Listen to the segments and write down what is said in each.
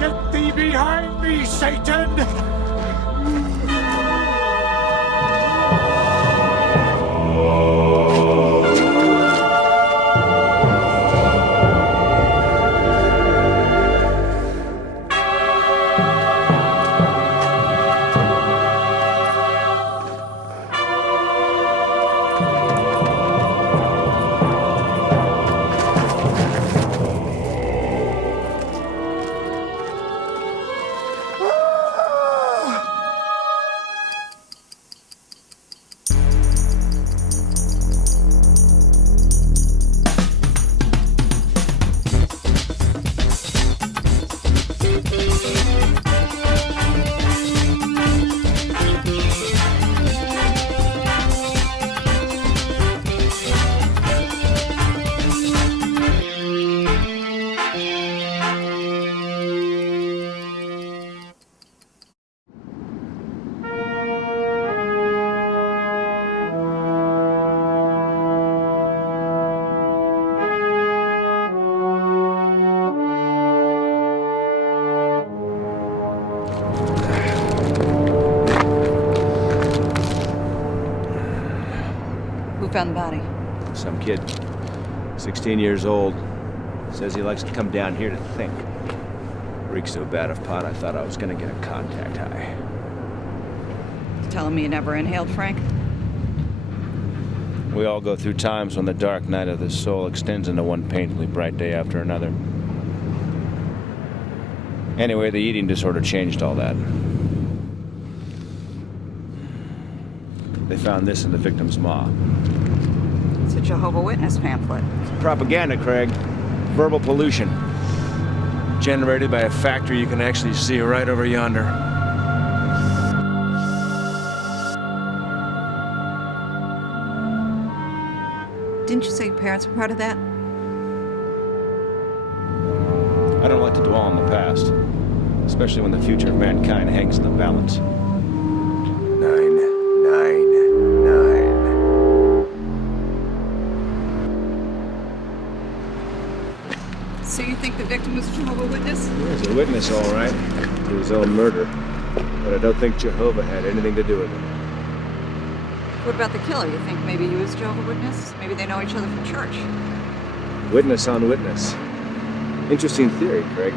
Get thee behind me, Satan! Found the body? Some kid, 16 years old, says he likes to come down here to think. Reeks so bad of pot, I thought I was gonna get a contact high. Telling me you never inhaled, Frank? We all go through times when the dark night of the soul extends into one painfully bright day after another. Anyway, the eating disorder changed all that. They found this in the victim's maw. It's a Jehovah Witness pamphlet. Propaganda, Craig. Verbal pollution. Generated by a factory you can actually see right over yonder. Didn't you say your parents were part of that? I don't like to dwell on the past, especially when the future of mankind hangs in the balance. 999. So you think the victim was a Jehovah Witness? He was a witness, all right, to his own murder. But I don't think Jehovah had anything to do with it. What about the killer? You think maybe he was a Jehovah Witness? Maybe they know each other from church. Witness on witness. Interesting theory, Craig.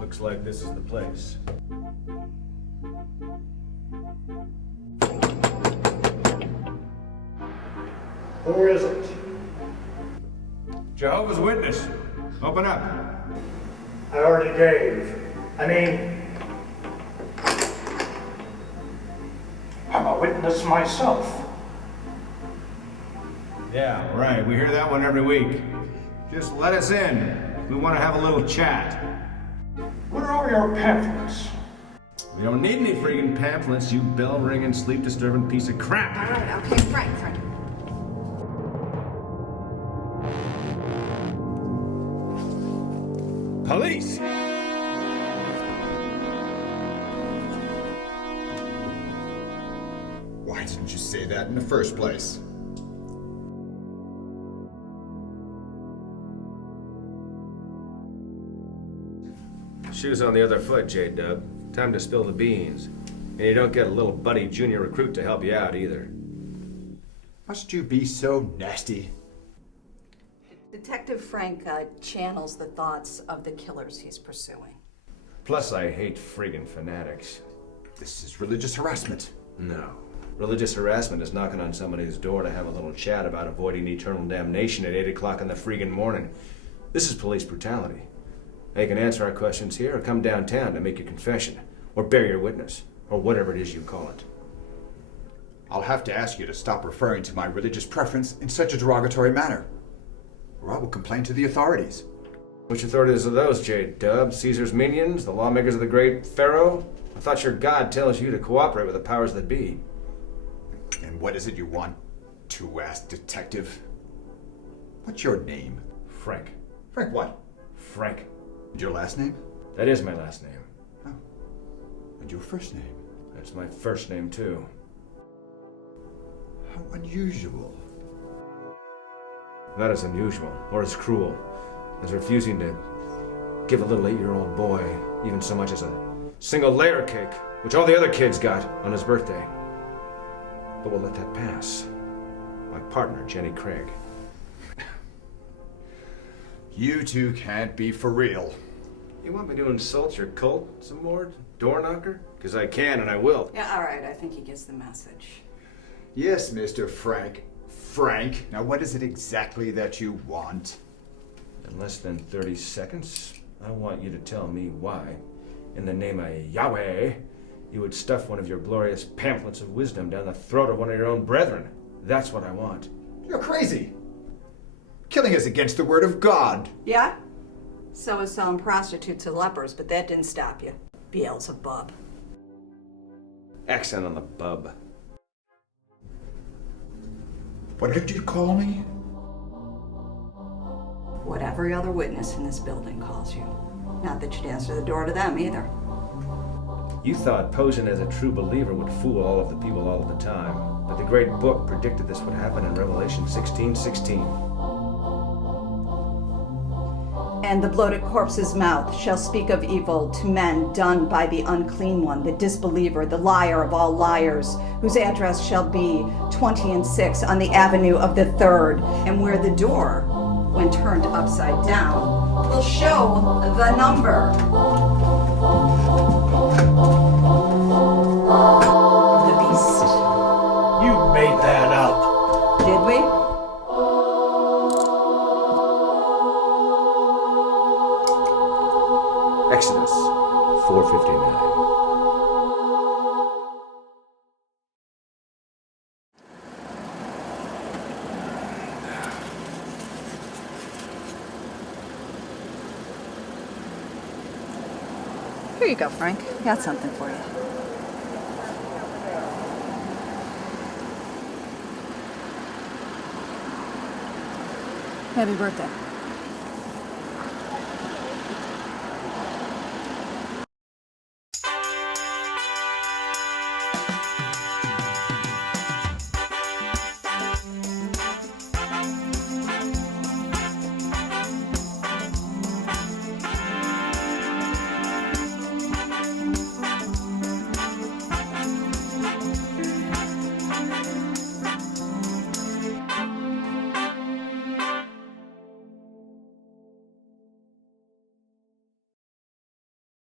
Looks like this is the place. Who is it? Jehovah's Witness. Open up. I already gave. I'm a witness myself. Yeah, right. We hear that one every week. Just let us in. We want to have a little chat. Where are your pamphlets? We don't need any friggin' pamphlets, you bell-ringing, sleep-disturbing piece of crap. All right, okay, Frank. Police! Why didn't you say that in the first place? Shoes on the other foot, J-Dub. Time to spill the beans. And you don't get a little buddy junior recruit to help you out either. Must you be so nasty? Detective Frank channels the thoughts of the killers he's pursuing. Plus, I hate friggin' fanatics. This is religious harassment. No. Religious harassment is knocking on somebody's door to have a little chat about avoiding eternal damnation at 8 o'clock in the friggin' morning. This is police brutality. Now you can answer our questions here or come downtown to make your confession, or bear your witness, or whatever it is you call it. I'll have to ask you to stop referring to my religious preference in such a derogatory manner, or I will complain to the authorities. Which authorities are those, J-Dub? Caesar's minions? The lawmakers of the great Pharaoh? I thought your God tells you to cooperate with the powers that be. And what is it you want, two-ass detective? What's your name? Frank. Frank, what? Frank. And your last name? That is my last name. Oh. And your first name? That's my first name, too. How unusual. Not as unusual, or as cruel, as refusing to give a little 8-year-old boy even so much as a single layer cake, which all the other kids got on his birthday. But we'll let that pass. My partner, Jenny Craig. You two can't be for real. You want me to insult your cult some more, door knocker? Because I can and I will. Yeah, all right. I think he gets the message. Yes, Mr. Frank. Frank, now what is it exactly that you want? In less than 30 seconds, I want you to tell me why, in the name of Yahweh, you would stuff one of your glorious pamphlets of wisdom down the throat of one of your own brethren. That's what I want. You're crazy. Killing is against the word of God. Yeah? So is selling prostitutes to lepers, but that didn't stop you. Beelzebub. Accent on the bub. What did you call me? What every other witness in this building calls you. Not that you'd answer the door to them either. You thought posing as a true believer would fool all of the people all of the time, but the great book predicted this would happen in Revelation 16:16. And the bloated corpse's mouth shall speak of evil to men done by the unclean one, the disbeliever, the liar of all liars, whose address shall be 20 and 6 on the avenue of the 3rd, and where the door, when turned upside down, will show the number. The beast. You made that up. Did we? Exodus 4:59. Here you go, Frank. Got something for you. Happy birthday.